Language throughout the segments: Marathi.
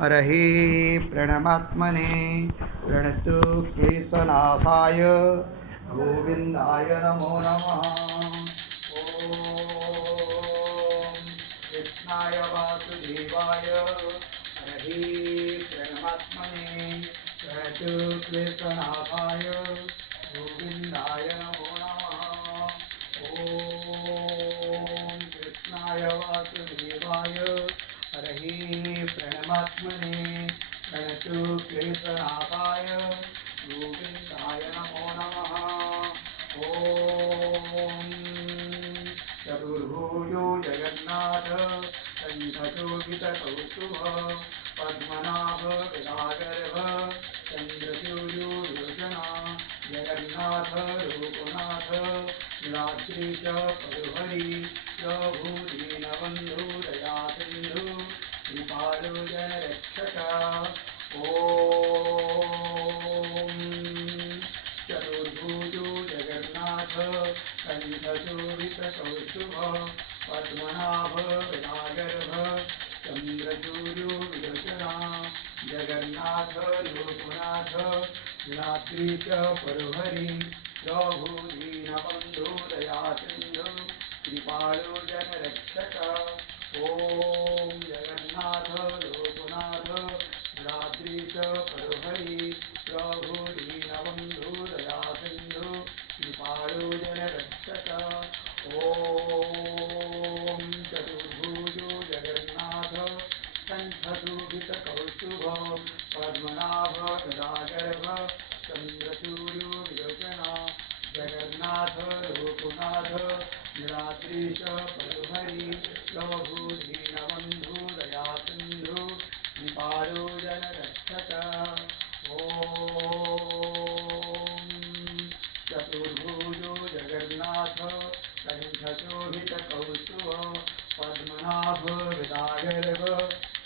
हरहे प्रणमात्मने प्रणतु क्लेशनाशाय गोविंदाय नमो नमः। ओम कृष्णाय वासुदेवाय हरहे प्रणमात्मने प्रणतु क्लेशनाशाय गोविंदाय नमो नमः। ओम कृष्णाय वासुदेवाय हरहे प्रणमात्मने प्रणतु क्लेशनाशाय गोविंदाय नमो नमः। ओम चतुर्भुजो जगन्नाथ कंठशोभितकौस्तुभ पद्मनाभ गदाधर चंद्रसूर्यो योजना जगन्नाथ रूपनाथ रात्रि च परुहरि प्रभु दीनबन्धु दया सिन्धु कृपालु जनरक्षक। ओम चतुर्भुजो जगन्नाथ कंठशोभितकौस्तुभ पद्मनाभ गदागर्भ चंद्रसूर्यो विलोचना जगन्नाथ लोकनाथ रात्रि च परुहरि प्रभु दीनबन्धु दया सिन्धु कृपालु जनरक्षक। ओम जगन्नाथ लोकनाथ रात्रि च परुहरि प्रभु दीनबन्धु दया सिन्धु कृपालु जनरक्षक। ओम चतुर्भुजो जगन्नाथ कंठशोभितकौस्तुभ पद्मनाभ गदागर्भ चंद्रसूर्यो विलोचना जगन्नाथ लोकनाथ रात्रि च परुहरि प्रभु दीनबन्धु दया सिन्धु कृपालु जनरक्षक। ओम चतुर्भुजो जगन्नाथ कंठशोभितकौस्तुभ पद्मनाभ गदागर्भ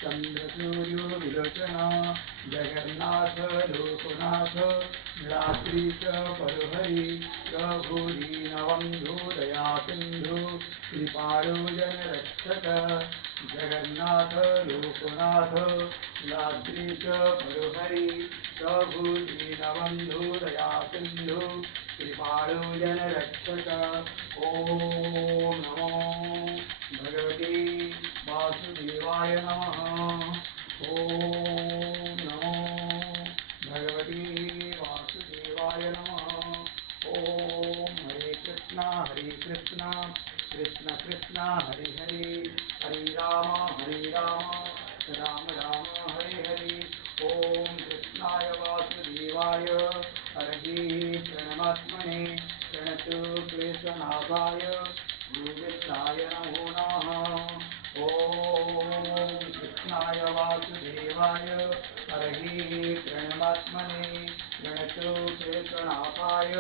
चंद्रसूर्यो विलोचना जगन्नाथ लोकनाथ रात्रि च परुहरि प्रभु दीनबन्धु दया सिन्धु कृपालु जनरक्षक। जगन्नाथ लोकनाथ रात्रि च परुहरि प्रभु दीनबन्धु दया सिन्धु कृपालु जनरक्षक। ओम नमो भगवते वासुदेवाय नमः। ओम नमो भगवते वासुदेवाय नमः। ओम हरे कृष्णा कृष्ण कृष्ण हरे हरे हरे राम राम राम हरे हरे। ओम कृष्णाय वासुदेवाय हरहे प्रणमात्मने प्रणतु क्लेशनाशाय गोविंदाय नमो नमः। ओम कृष्णाय वासुदेवाय हरहे प्रणमात्मने प्रणतु क्लेशनाशाय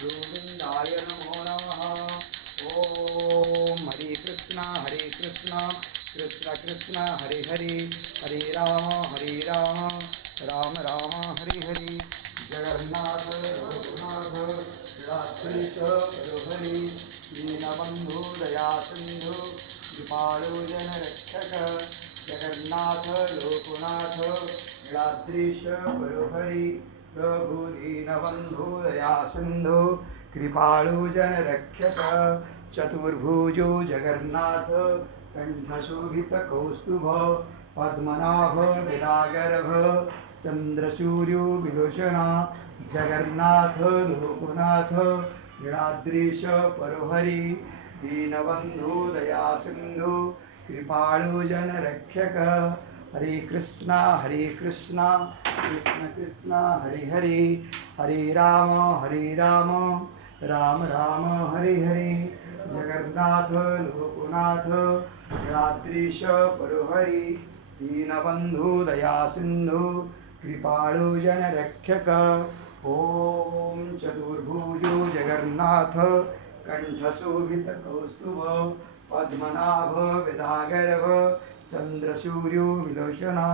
गोविंदाय नमो नमः। ओम हरे कृष्ण कृष्ण कृष्ण हरे हरे हरे राम राम राम हरे हरे। जगन्नाथ लोकनाथ रात्रि च परुहरि दीनबन्धु दया सिन्धु कृपालु जनरक्षक। जगन्नाथ लोकनाथ रात्रि च परुहरि प्रभु दीनबन्धु दया सिन्धु कृपालु जनरक्षक। चतुर्भुजो जगन्नाथ कंठशोभितकौस्तुभ पद्मनाभ गदागर्भ चंद्रसूर्यो विलोचना जगन्नाथ लोकनाथ नीलाद्रीश परुहरि दीनबन्धु दया सिन्धु कृपालु जनरक्षक। हरे कृष्णा कृष्ण कृष्ण हरे हरे हरे राम राम राम हरे हरे। जगन्नाथ लोकनाथ रात्रिश परुहरि दीनबन्धु दया सिन्धु कृपालु जनरक्षक। ओम चतुर्भुजो जगन्नाथ कंठशोभितकौस्तुभ पद्मनाभ गदागर्भ चंद्रसूर्यो विलोचना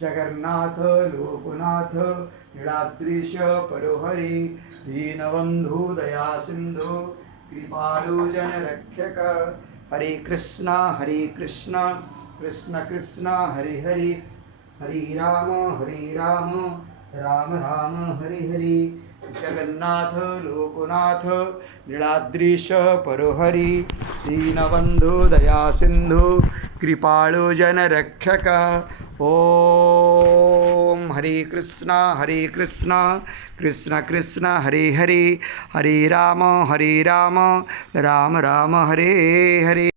जगन्नाथ लोकनाथ नीलाद्रीश परुहरि दीनबन्धु दया सिन्धु कृपालु जनरक्षक। हरे कृष्णा कृष्ण कृष्ण हरे हरे हरे राम राम राम हरे हरे जगन्नाथ लोकनाथ नीलाद्रीश परोहरी दीनबंधु दया सिंधु कृपाळु जनरक्षक ओम हरे कृष्ण कृष्ण कृष्ण हरे हरे हरे राम राम राम हरे हरे